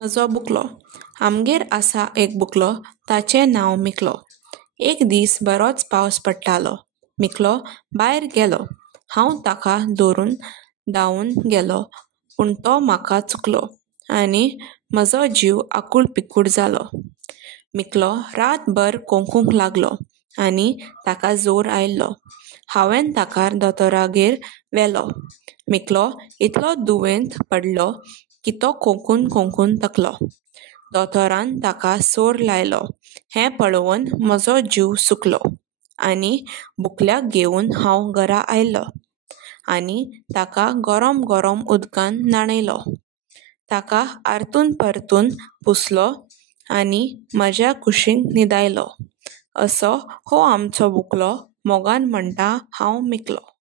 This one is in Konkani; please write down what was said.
म्हजो बुकलो. आमगेर आसा एक बुकलो, ताचें नांव मिकलो. एक दीस बरोच पावस पडटालो. मिकलो भायर गेलो. हांव ताका धरून धांवून गेलो, पूण तो म्हाका चुकलो आनी म्हजो जीव आकूळ पिकूळ जालो. मिकलो रातभर खोंकूंक लागलो आनी ताका जोर आयिल्लो. हांवें ताका दोतोरागेर व्हेलो. मिकलो इतलो दुयेंत पडलो की तो खोंकून खोंकून थकलो. दोतोरान ताका सोर लायलो. हें पळोवन म्हजो जीव सुकलो आनी बुकल्याक घेवन हांव घरा आयलो आनी ताका गरम गरम उदकान न्हाणयलो. ताका आरतून परतून पुसलो आनी म्हज्या कुशीक न्हिदायलो. असो हो आमचो बुकलो. मोगान म्हणटा हांव मिकलो.